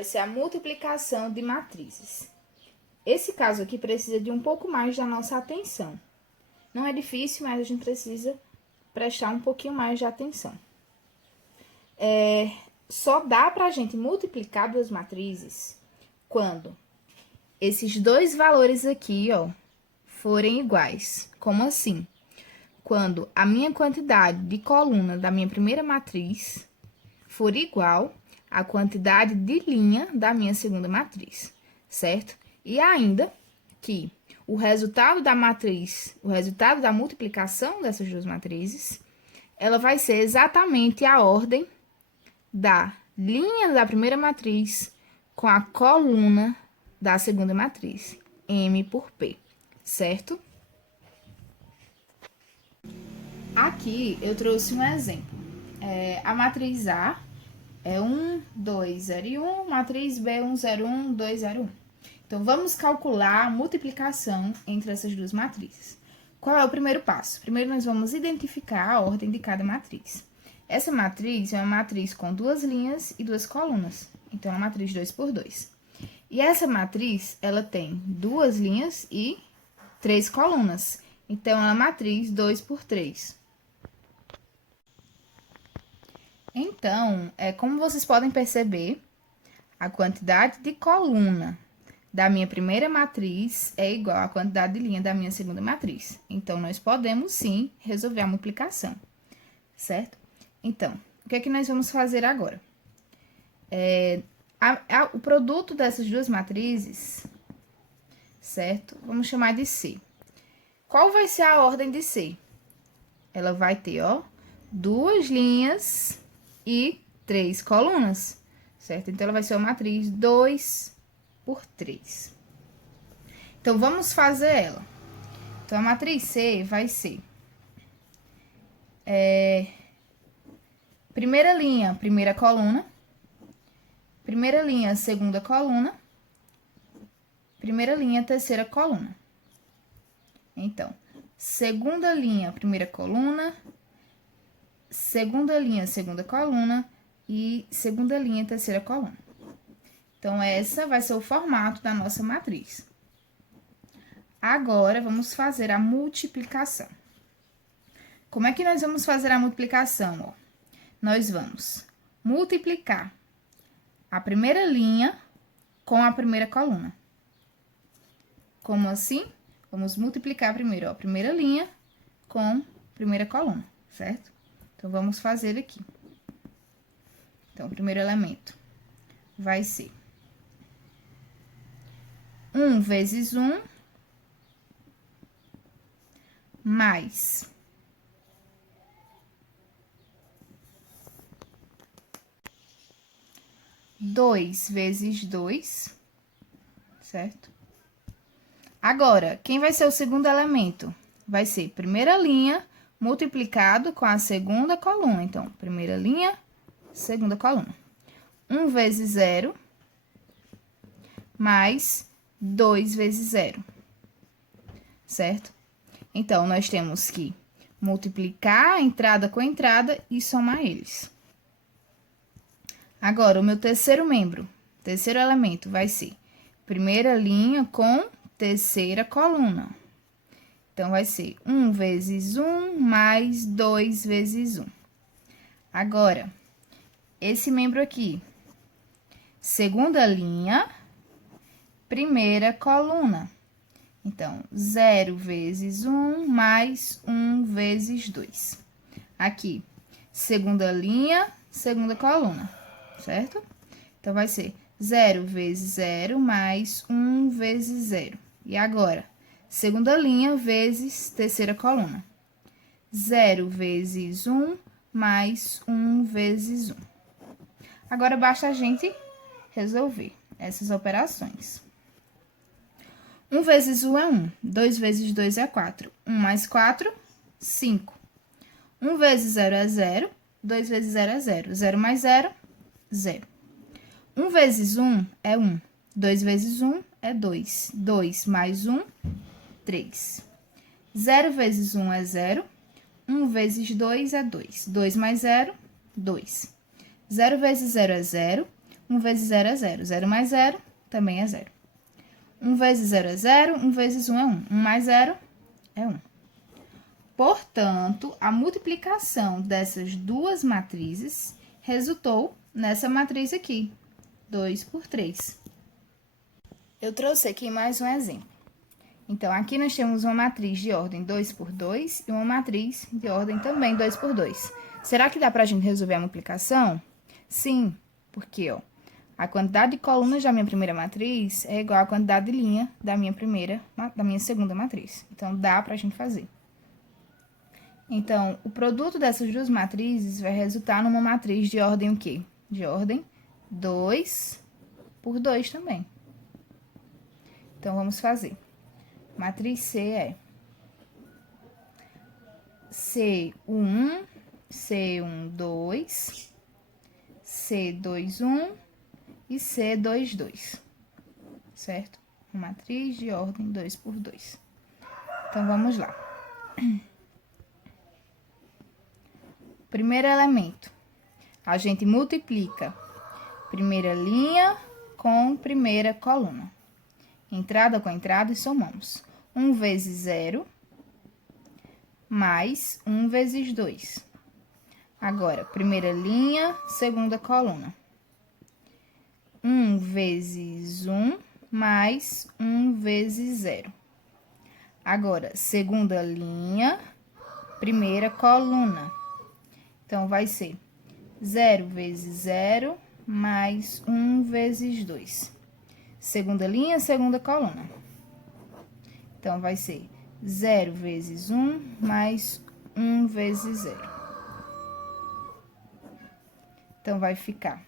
vai ser a multiplicação de matrizes. Esse caso aqui precisa de um pouco mais da nossa atenção. Não é difícil, mas a gente precisa prestar um pouquinho mais de atenção. Só dá pra gente multiplicar duas matrizes quando esses dois valores aqui, ó, forem iguais. Como assim? Quando a minha quantidade de coluna da minha primeira matriz for igual à quantidade de linha da minha segunda matriz, certo? E ainda que o resultado da matriz, o resultado da multiplicação dessas duas matrizes, ela vai ser exatamente a ordem da linha da primeira matriz com a coluna da segunda matriz, M por P, certo? Aqui eu trouxe um exemplo. A matriz A é 1, 2, 0 e 1, matriz B 1, 0, 1, 2, 0, 1. Então, vamos calcular a multiplicação entre essas duas matrizes. Qual é o primeiro passo? Primeiro, nós vamos identificar a ordem de cada matriz. Essa matriz é uma matriz com duas linhas e duas colunas. Então, é uma matriz 2 por 2. E essa matriz, ela tem duas linhas e 3 colunas. Então, é uma matriz 2 por 3. Então, como vocês podem perceber, a quantidade de coluna da minha primeira matriz é igual à quantidade de linha da minha segunda matriz. Então, nós podemos, sim, resolver a multiplicação, certo? Então, o que é que nós vamos fazer agora? O produto dessas duas matrizes, certo? Vamos chamar de C. Qual vai ser a ordem de C? Ela vai ter, ó, duas linhas e 3 colunas, certo? Então, ela vai ser uma matriz 2 por 3. Então, vamos fazer ela. Então, a matriz C vai ser primeira linha, primeira coluna, primeira linha, segunda coluna, primeira linha, terceira coluna. Então, segunda linha, primeira coluna, segunda linha, segunda coluna e segunda linha, terceira coluna. Então, essa vai ser o formato da nossa matriz. Agora, vamos fazer a multiplicação. Como é que nós vamos fazer a multiplicação? Ó? Nós vamos multiplicar a primeira linha com a primeira coluna. Como assim? Vamos multiplicar primeiro, ó, a primeira linha com a primeira coluna, certo? Então, vamos fazer aqui. Então, o primeiro elemento vai ser 1 vezes 1 mais 2 vezes 2, certo? Agora, quem vai ser o segundo elemento? Vai ser primeira linha multiplicado com a segunda coluna. Então, primeira linha, segunda coluna. 1 vezes 0 mais 2 vezes 0, certo? Então, nós temos que multiplicar a entrada com a entrada e somar eles. Agora, o meu terceiro membro, terceiro elemento, vai ser primeira linha com terceira coluna. Então, vai ser 1 vezes 1 mais 2 vezes 1. Agora, esse membro aqui, segunda linha, primeira coluna. Então, 0 vezes 1 mais 1 vezes 2. Aqui, segunda linha, segunda coluna, certo? Então, vai ser 0 vezes 0 mais 1 vezes 0. E agora, segunda linha vezes terceira coluna. 0 vezes 1 mais 1 vezes 1. Agora, basta a gente resolver essas operações. 1 vezes 1 é 1, 2 vezes 2 é 4, 1 mais 4, 5. 1 vezes 0 é 0, 2 vezes 0 é 0, 0 mais 0, 0. 1 vezes 1 é 1, 2 vezes 1 é 2, 2 mais 1, 3. 0 vezes 1 é 0, 1 vezes 2 é 2, 2 mais 0, 2. 0 vezes 0 é 0, 1 vezes 0 é 0. 0 mais 0 também é 0. 1 vezes 0 é 0, 1 vezes 1 é 1. 1 mais 0 é 1. Portanto, a multiplicação dessas duas matrizes resultou nessa matriz aqui, 2 por 3. Eu trouxe aqui mais um exemplo. Então, aqui nós temos uma matriz de ordem 2 por 2 e uma matriz de ordem também 2 por 2. Será que dá para a gente resolver a multiplicação? Sim, porque, ó, a quantidade de colunas da minha primeira matriz é igual à quantidade de linha da minha segunda matriz. Então, dá para a gente fazer. Então, o produto dessas duas matrizes vai resultar numa matriz de ordem o quê? De ordem 2 por 2 também. Então, vamos fazer. Matriz C é C1, C1, 2, C2, 1 e C2, 2, certo? Uma matriz de ordem 2 por 2. Então, vamos lá. Primeiro elemento, a gente multiplica primeira linha com primeira coluna. Entrada com entrada e somamos. 1 vezes 0, mais 1 vezes 2. Agora, primeira linha, segunda coluna. 1 vezes 1, mais 1 vezes 0. Agora, segunda linha, primeira coluna. Então, vai ser 0 vezes 0, mais 1 vezes 2. Segunda linha, segunda coluna. Então, vai ser 0 vezes 1, mais 1 vezes 0. Então, vai ficar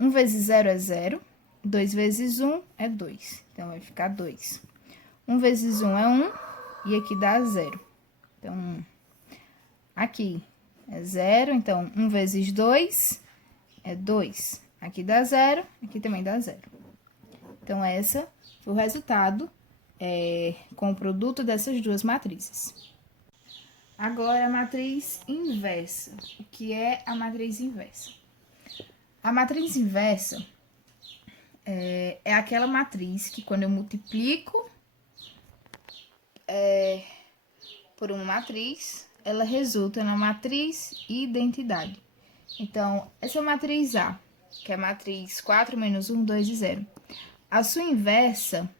1 vezes 0 é 0, 2 vezes 1 é 2. Então, vai ficar 2. 1 vezes 1 é 1, e aqui dá 0. Então, 1. Aqui é 0, então 1 vezes 2 é 2. Aqui dá 0, aqui também dá 0. Então, essa foi o resultado com o produto dessas duas matrizes. Agora, a matriz inversa. O que é a matriz inversa? A matriz inversa é aquela matriz que, quando eu multiplico por uma matriz, ela resulta na matriz identidade. Então, essa matriz A, que é a matriz 4 menos 1, 2 e 0. A sua inversa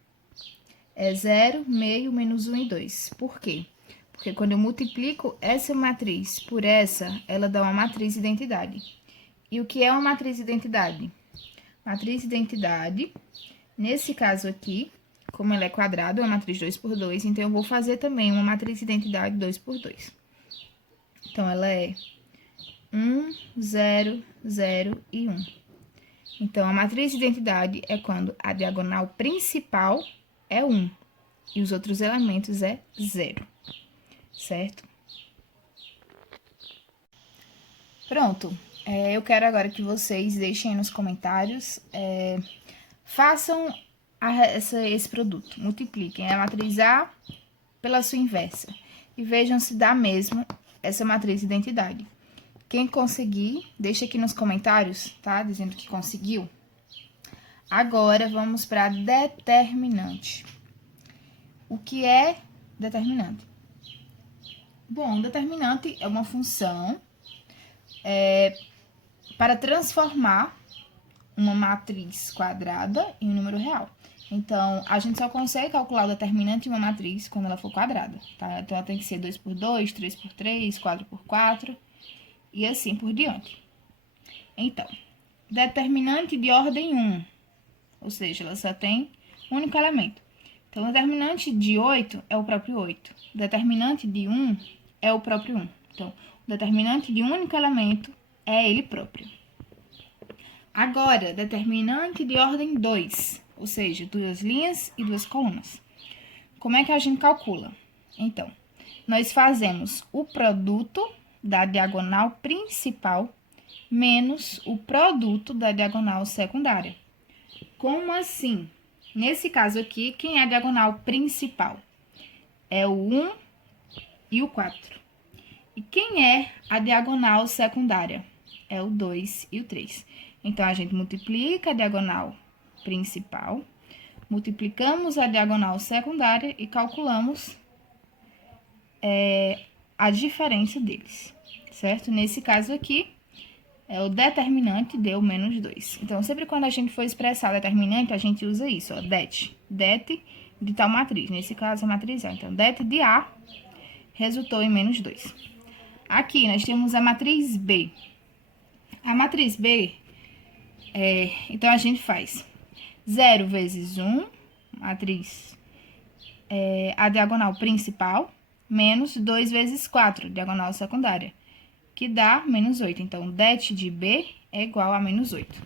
é 0, meio, menos 1 e 2. Por quê? Porque quando eu multiplico essa matriz por essa, ela dá uma matriz identidade. E o que é uma matriz identidade? Matriz identidade, nesse caso aqui, como ela é quadrada, é uma matriz 2 por 2, então eu vou fazer também uma matriz identidade 2 por 2. Então, ela é 1, 0, 0 e 1. Então, a matriz identidade é quando a diagonal principal é 1 e os outros elementos é 0, certo? Pronto. Eu quero agora que vocês deixem aí nos comentários, façam esse produto, multipliquem a matriz A pela sua inversa e vejam se dá mesmo essa matriz identidade. Quem conseguir, deixa aqui nos comentários, tá? Dizendo que conseguiu. Agora, vamos para determinante. O que é determinante? Bom, determinante é uma função para transformar uma matriz quadrada em um número real. Então, a gente só consegue calcular o determinante de uma matriz quando ela for quadrada, tá? Então, ela tem que ser 2 por 2, 3 por 3, 4 por 4... e assim por diante. Então, determinante de ordem 1, ou seja, ela só tem um único elemento. Então, determinante de 8 é o próprio 8. Determinante de 1 é o próprio 1. Então, o determinante de um único elemento é ele próprio. Agora, determinante de ordem 2, ou seja, 2 linhas e 2 colunas. Como é que a gente calcula? Então, nós fazemos o produto da diagonal principal menos o produto da diagonal secundária. Como assim? Nesse caso aqui, quem é a diagonal principal? É o 1 e o 4. E quem é a diagonal secundária? é o 2 e o 3. Então, a gente multiplica a diagonal principal, multiplicamos a diagonal secundária e calculamos a diferença deles, certo? Nesse caso aqui, o determinante deu menos 2. Então, sempre quando a gente for expressar determinante, a gente usa isso, ó, det de tal matriz. Nesse caso, a matriz A. Então, det de A resultou em menos 2. Aqui, nós temos a matriz B. A matriz B, então, a gente faz 0 vezes 1, matriz, a diagonal principal, menos 2 vezes 4, diagonal secundária, que dá menos 8. Então, det de B é igual a menos 8.